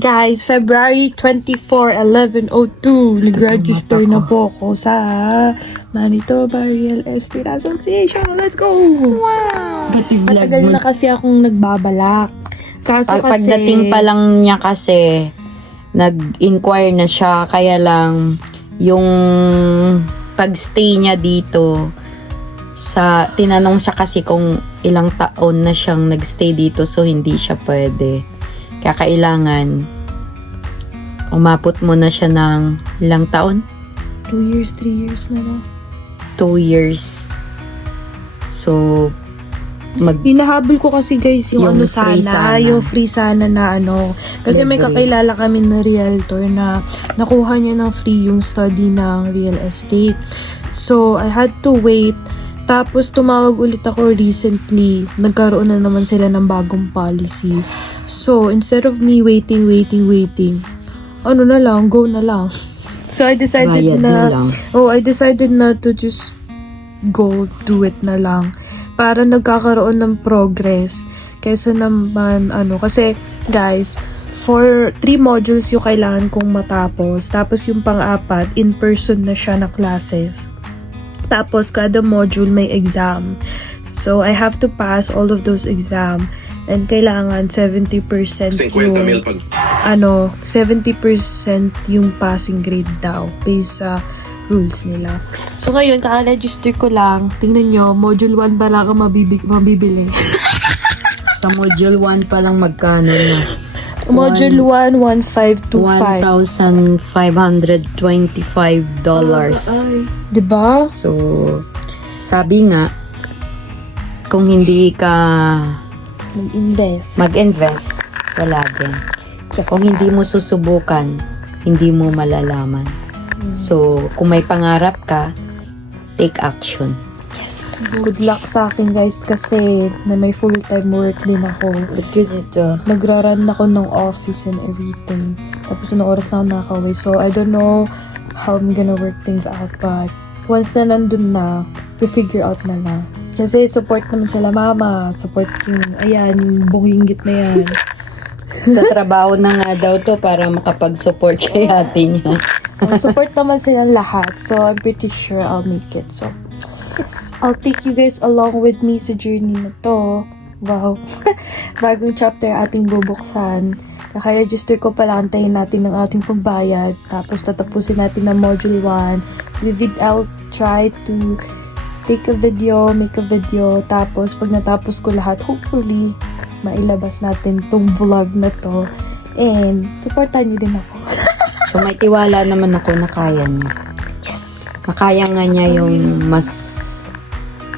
guys, February 24, 11:02. Nag-register na po ako sa Manitoba Real Estate Association. Let's go! Wow! Matagal na kasi akong nagbabalak. Kaso kasi... Pagdating pa lang niya kasi, nag-inquire na siya. Kaya lang, yung pag-stay niya dito, tinanong siya kasi kung ilang taon na siyang nag-stay dito, so hindi siya pwede. Kaya kailangan umabot mo na siya ng ilang taon? 2 years, 3 years na lang. 2 years. So, Hinahabol ko kasi guys yung ano free sana, yung free sana na ano. Kasi may Libre. kakilala kami na realtor na nakuha niya ng free yung study ng real estate. So, I had to wait. Tapos, tumawag ulit ako recently. Nagkaroon na naman sila ng bagong policy. So, instead of me waiting, ano na lang, go na lang. So, I decided bayad na lang. I decided na to just go do it na lang. Para nagkakaroon ng progress. Kaysa naman, kasi, guys, for 3 modules yung kailangan kong matapos. Tapos, yung pang-4, in-person na siya na classes. Tapos, kada module may exam. So, I have to pass all of those exam. And kailangan 70% 50 yung, mil pag 70% yung passing grade daw. Based sa rules nila. So, ngayon, kaka-register ko lang. Tingnan nyo, module 1 ba lang ako mabibili? Sa module 1 pa lang magkano na? Module 1, 1,525. $1,525. Ay, diba? So, sabi nga, kung hindi ka mag-invest, wala din. Kung hindi mo susubukan, hindi mo malalaman. So, kung may pangarap ka, take action. Yes. Good luck sa akin guys kasi na may full-time work din ako. Look at ito. Nagra-run ako ng office and everything. Tapos anong oras na ako nakaka-uwi. So, I don't know how I'm gonna work things out. But, once na nandun na, figure out na lang. Kasi support naman sila mama. Support yung, yung bunginggit na yan. Sa trabaho na nga daw to para makapag-support kay ate niya. Support naman silang lahat. So, I'm pretty sure I'll make it. So, yes, I'll take you guys along with me sa journey na to. Wow. Bagong chapter ating bubuksan. Kaka-register ko pala, antayin natin ng ating pagbayad. Tapos, tatapusin natin ng module 1. I'll try to take a video, make a video. Tapos, pag natapos ko lahat, hopefully, mailabas natin tong vlog na to. And, supportan nyo din ako. So, may tiwala naman ako na kaya niya. Yes! Nakaya nga niya yung mas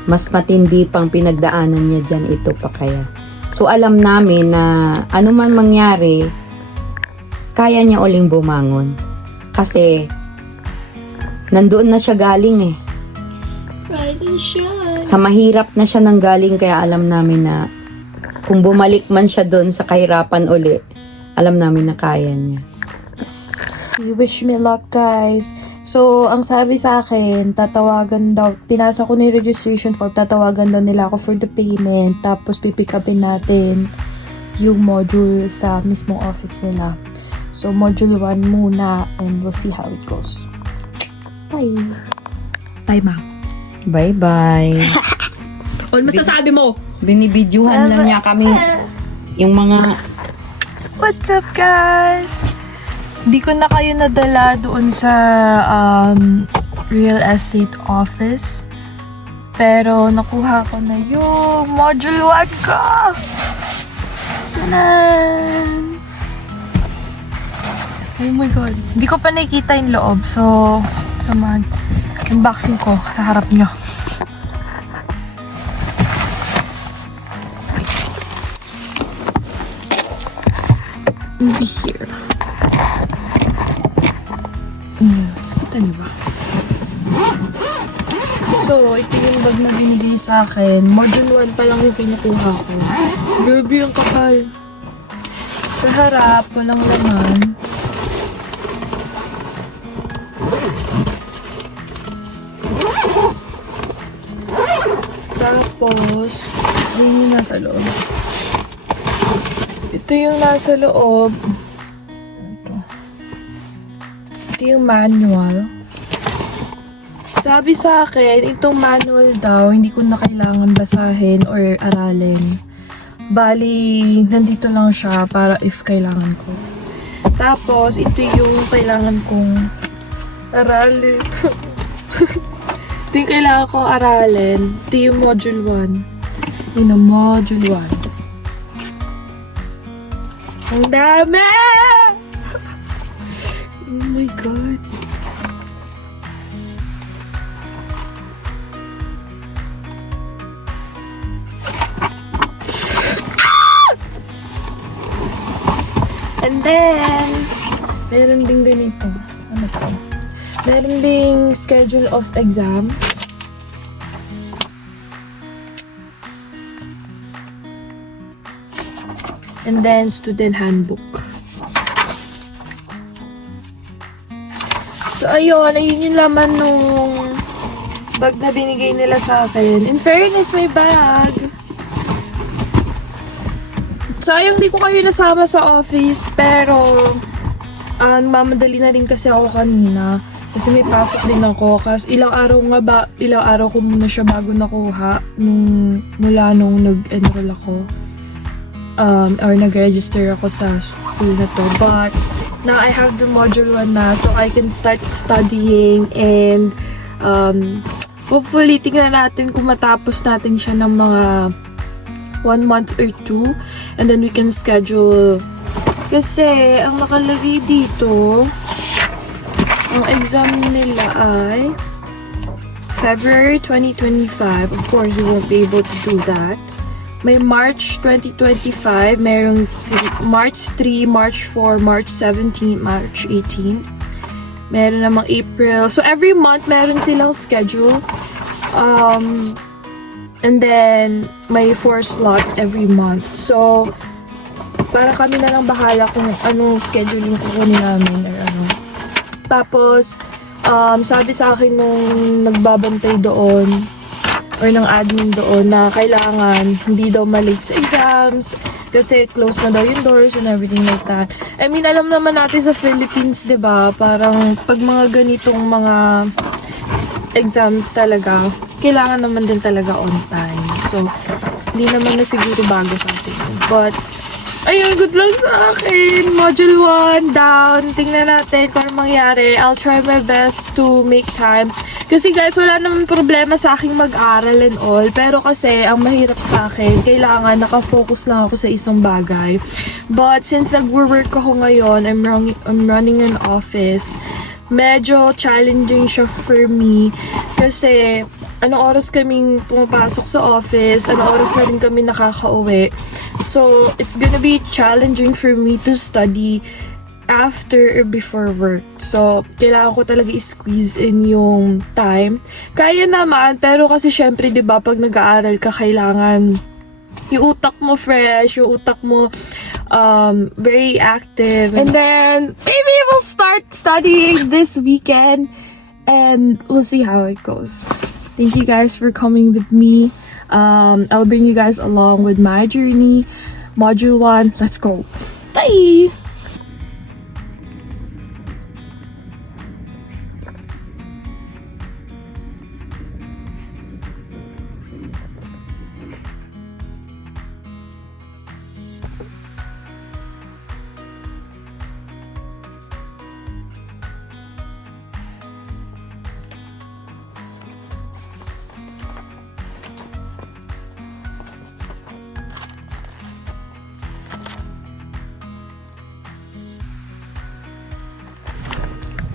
matindi pang pinagdaanan niya dyan, ito pa kaya. So, alam namin na ano man mangyari, kaya niya uling bumangon. Kasi, nandoon na siya galing eh. Rise and shine! Sa mahirap na siya nang galing, kaya alam namin na kung bumalik man siya doon sa kahirapan uli, alam namin na kaya niya. Yes. You wish me luck, guys. So, ang sabi sa akin, tatawagan daw, pinasa ko na yung registration form, tatawagan daw nila ako for the payment, tapos pipick upin natin yung module sa mismong office nila. So, module 1 muna, and we'll see how it goes. Bye! Bye, ma. Bye-bye. Ano masasabi mo? Binibidyuhan lang niya kami yung mga... What's up, guys? Di ko na kayo nadala doon sa real estate office. Pero nakuha ko na yung module 1 ko. Tanan! Oh my god. Di ko pa nakikita yung loob. So, samahan. Unboxing ko sa harap nyo. Over here. Kita niyo ba? So, ito yung bag na binigay sa akin. Module 1 pa lang yung kinukuha ko. Grabe yung kapal. Sa harap, walang laman. Tapos, ayun yung nasa loob. Ito yung nasa loob. Ito yung manual. Sabi sa akin, itong manual daw, hindi ko na kailangan basahin or aralin. Bali, nandito lang siya para if kailangan ko. Tapos, ito yung kailangan kong aralin. Ito yung kailangan kong aralin. Ito yung module 1. Yun ang module 1. Ang dami! Oh my God. And then, meron din ganito. Ano to? Meron ding schedule of exam. And then, student handbook. So, ayun yung laman nung bag na binigay nila sa akin. In fairness, may bag. Sayang di ko kayo nasama sa office, pero mamadali na rin kasi ako kanina. Kasi may pasok din ako. Kasi ilang araw ko muna siya bago nakuha mula nung nag-enroll ako. Or nag-register ako sa school na to. But, now I have the module 1 na, so I can start studying and hopefully tingnan natin kung matapos natin siya ng mga 1 month or 2, and then we can schedule. Kasi ang nakalagay dito, ang exam nila ay February 2025. Of course, we won't be able to do that. May March 2025, merong March 3, March 4, March 17, March 18. Meron namang April. So, every month, meron silang schedule. And then, may 4 slots every month. So, para kami na lang bahala kung anong scheduling kukunin namin or ano. Tapos, sabi sa akin nung nagbabantay doon, or ng admin doon, na kailangan hindi daw malate sa exams kasi close na daw yung doors and everything like that. I mean, alam naman natin sa Philippines, 'di ba? Parang pag mga ganitong mga exams talaga, kailangan naman din talaga on time. So, hindi naman na siguro bago sa atin. But, ayun, good luck sa akin. Module 1 down. Tingnan natin kung ano mangyari. I'll try my best to make time. Kasi guys, wala naman problema sa aking mag-aral and all. Pero kasi, ang mahirap sa akin, kailangan nakafocus lang ako sa isang bagay. But since nag-work ako ngayon, I'm running an office, medyo challenging siya for me. Kasi, anong oras kaming pumapasok sa office, anong oras na rin kami nakakauwi. So, it's gonna be challenging for me to study after or before work. So, kailangan ko talaga i-squeeze in yung time. Kaya naman, pero kasi syempre, di ba, pag nag-aaral ka, kailangan yung utak mo fresh, yung utak mo very active. And then, maybe we'll start studying this weekend and we'll see how it goes. Thank you guys for coming with me. I'll bring you guys along with my journey. Module 1, let's go. Bye!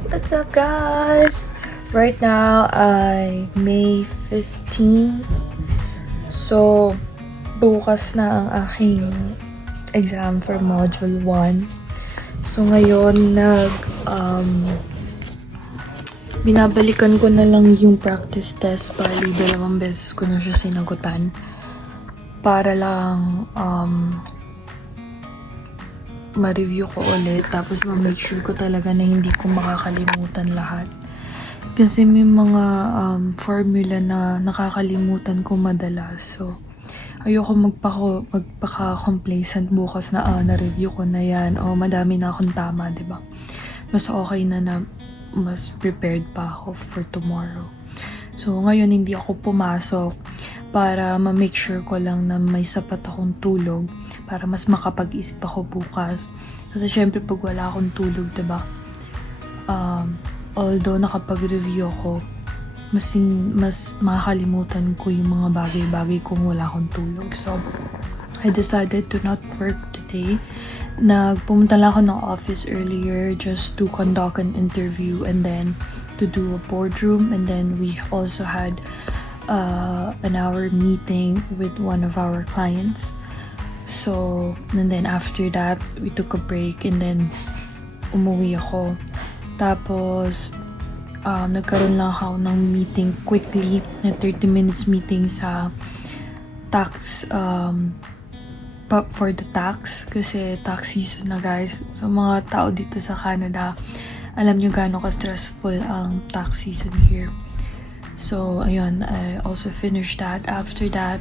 What's up, guys? Right now ay May 15. So, bukas na ang aking exam for Module 1. So, ngayon binabalikan ko na lang yung practice test. Bali, 2 beses ko na siya sinagutan. Para lang ma-review ko ulit, tapos ma-make sure ko talaga na hindi ko makakalimutan lahat. Kasi may mga formula na nakakalimutan ko madalas. So, ayoko magpaka-complacent bukas na na-review ko na yan o madami na akong tama, diba? Mas okay na mas prepared pa ako for tomorrow. So, ngayon hindi ako pumasok para ma-make sure ko lang na may sapat akong tulog para mas makapag-isip ako bukas. Kasi syempre pag wala akong tulog, diba? Although nakapag-review ako, mas makakalimutan ko yung mga bagay-bagay kung wala akong tulog. So, I decided to not work today. Pumunta lang ako ng office earlier just to conduct an interview and then to do a boardroom. And then we also had an hour meeting with one of our clients. So, and then after that, we took a break and then umuwi ako. Tapos, nagkaroon lang ako ng meeting quickly, na 30 minutes meeting sa tax, for the tax, kasi tax season na guys. So mga tao dito sa Canada, alam nyo gaano ka-stressful ang tax season here. So ayun, I also finished that. After that,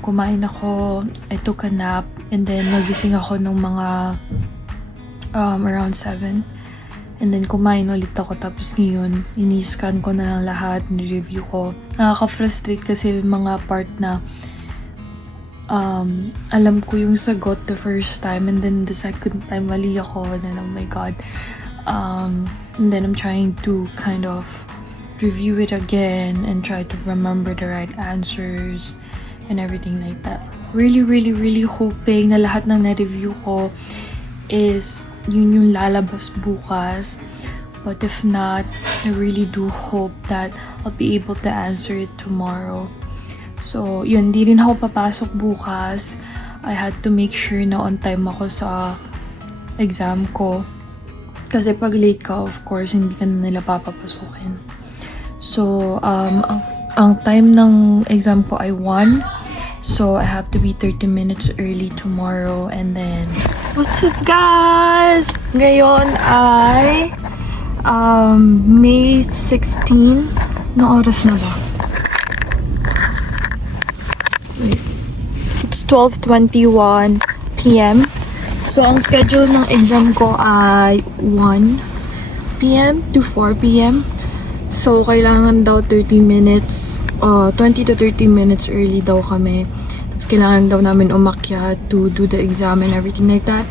kumain ako, I took a nap, and then nagising ako ng mga around 7. And then kumain ulit ako, tapos ngayon ini-scan ko na lang lahat, ni-review ko. Nakaka-frustrate kasi yung mga part na alam ko yung sagot the first time, and then the second time mali ako, and then oh my god. And then I'm trying to kind of review it again and try to remember the right answers and everything like that. Really, really, really hoping na lahat ng na-review ko is yun yung lalabas bukas. But if not, I really do hope that I'll be able to answer it tomorrow. So, yun, di rin ako papasok bukas. I had to make sure na on time ako sa exam ko. Kasi pag late ka, of course, hindi ka na nila papapasukin. So, ang time ng exam ko ay 1. So, I have to be 30 minutes early tomorrow. And then, what's up guys? Ngayon ay May 16. Anong oras na ba? Wait. It's 12:21 p.m. So, ang schedule ng exam ko ay 1 p.m. to 4 p.m. So, kailangan daw 30 minutes, 20 to 30 minutes early daw kami. Tapos, kailangan daw namin umakyat to do the exam and everything like that.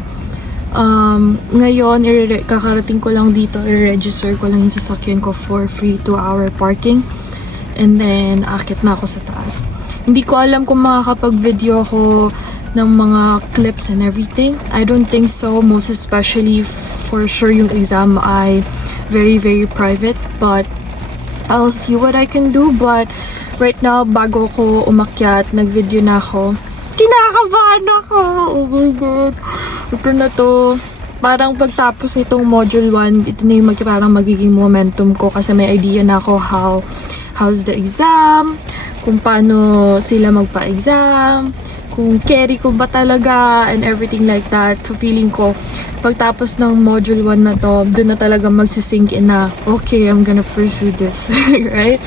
Ngayon, kakarating ko lang dito, i-register ko lang yung sasakyan ko for free 2-hour parking. And then, akit na ako sa taas. Hindi ko alam kung makakapag-video ako ng mga clips and everything. I don't think so, most especially for sure yung exam ay very, very private. But, I'll see what I can do. But, right now, bago ko umakyat, nag-video na ako. Kinakabahan ako! Oh my God! Ito na to. Parang pagtapos nitong module 1, ito na yung parang magiging momentum ko kasi may idea na ako how's the exam, kung paano sila magpa-exam, kung carry ko ba talaga, and everything like that. So, feeling ko, pagtapos ng module 1 na to, doon na talaga magsisink in na, okay, I'm gonna pursue this. Right?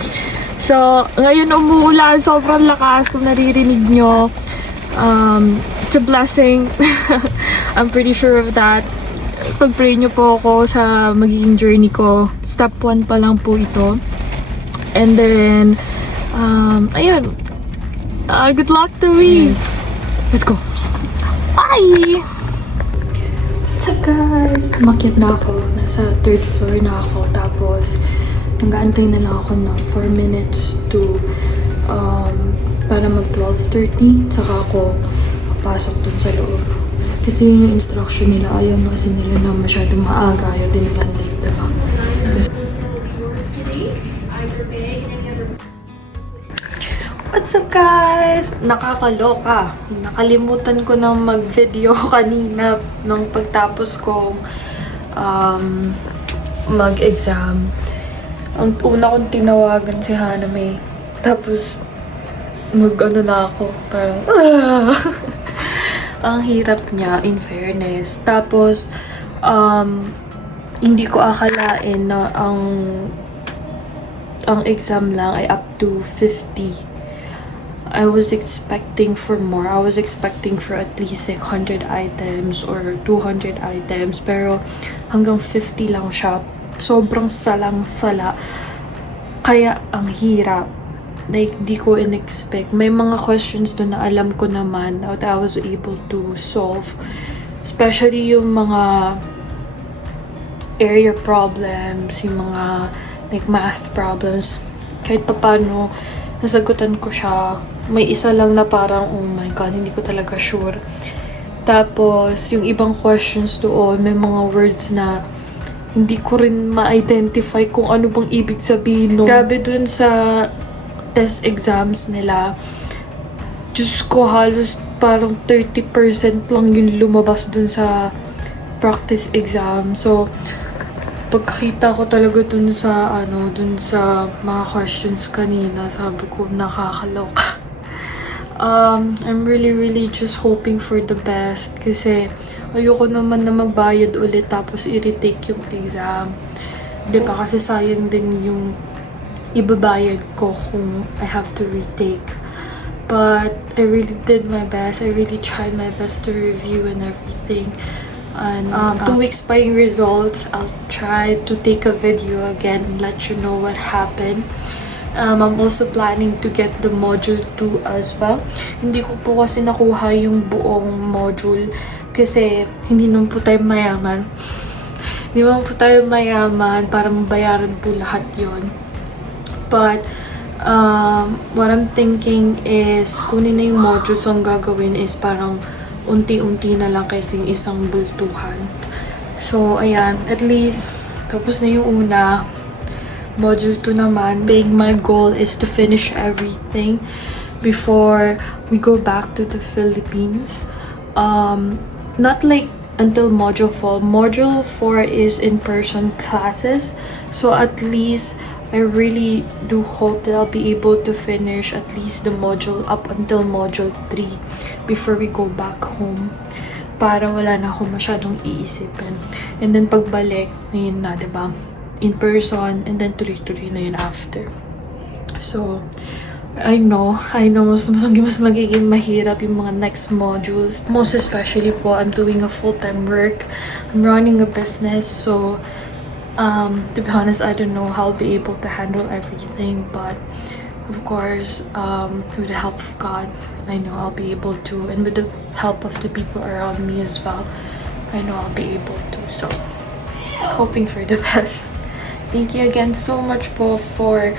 So, ngayon umuulan, sobrang lakas, kung naririnig nyo. It's a blessing. I'm pretty sure of that. Pag-pray nyo po ako sa magiging journey ko. Step 1 pa lang po ito. And then, ayun. Good luck to me. Let's go. Bye! What's up guys? Umakyat na ako. Nasa 3rd floor na ako. Tapos, nag-aantay na lang ako ng 4 minutes to para mag 12:30. Saka ako pasok dun sa loob. Kasi yung instruction nila, ayaw na kasi nila na masyadong maaga. Ayaw din nila late, diba? What's up guys? Nakakaloka. Nakalimutan ko na mag-video kanina nung pagtapos kong mag-exam. Ang una kong tinawagan si Haname. Tapos, mag-ano na ako. Parang, ang hirap niya, in fairness. Tapos, hindi ko akalain na ang exam lang ay up to 50. I was expecting for more. I was expecting for at least like 100 items or 200 items. Pero hanggang 50 lang siya sobrang salang-sala. Kaya ang hirap. Like, di ko in-expect. May mga questions doon na alam ko naman that I was able to solve. Especially yung mga area problems, yung mga like math problems. Kahit papano, nasagutan ko siya. May isa lang na parang, oh my God, hindi ko talaga sure. Tapos, yung ibang questions doon, may mga words na hindi ko rin ma-identify kung ano bang ibig sabihin. No? Grabe dun sa test exams nila. Diyos ko, halos parang 30% lang yung lumabas dun sa practice exam. So, pagkakita ko talaga dun sa mga questions kanina, sabi ko, nakakaloka. I'm really just hoping for the best kasi ayoko naman na magbayad ulit tapos i-retake yung exam. Diba? Kasi sayang din yung ibabayad ko kung I have to retake. But I really did my best. I really tried my best to review and everything. And 2 weeks pa yung results. I'll try to take a video again and let you know what happened. I'm also planning to get the module 2 as well. Hindi ko po kasi nakuha yung buong module kasi hindi naman po tayo mayaman. Hindi naman po tayo mayaman para mabayaran po lahat yon. But what I'm thinking is kunin na yung modules. So ang gagawin is parang unti-unti na lang kasi yung isang bultuhan. So ayan, at least tapos na yung una. Module 2 naman, being my goal is to finish everything before we go back to the Philippines. Not like until Module 4. Module 4 is in-person classes. So at least, I really do hope that I'll be able to finish at least the module up until Module 3 before we go back home. Para wala na ako masyadong iisipin. And then pagbalik, yun na, diba? In person, and then tuloy-tuloy na yun after. So, I know, mas magiging mahirap yung mga next modules. Most especially po, I'm doing a full-time work. I'm running a business, so, to be honest, I don't know how I'll be able to handle everything, but, of course, with the help of God, I know I'll be able to, and with the help of the people around me as well, I know I'll be able to, so, hoping for the best. Thank you again so much po for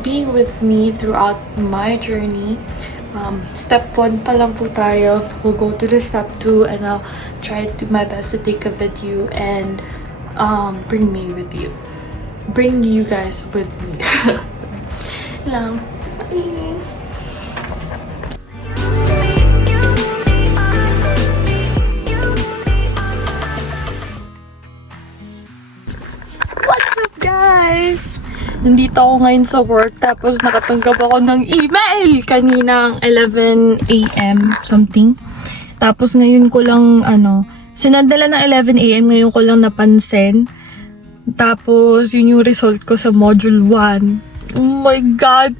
being with me throughout my journey. Step 1 pa lang po tayo. We'll go to the step 2 and I'll try to do my best to take a video and bring me with you. Bring you guys with me. Lang. Bye. Guys, nandito ako ngayon sa work tapos nakatanggap ako ng email kaninang 11 AM something. Tapos ngayon ko lang sinadala ng 11 AM, ngayon ko lang napansin. Tapos yun yung result ko sa module 1. Oh my God!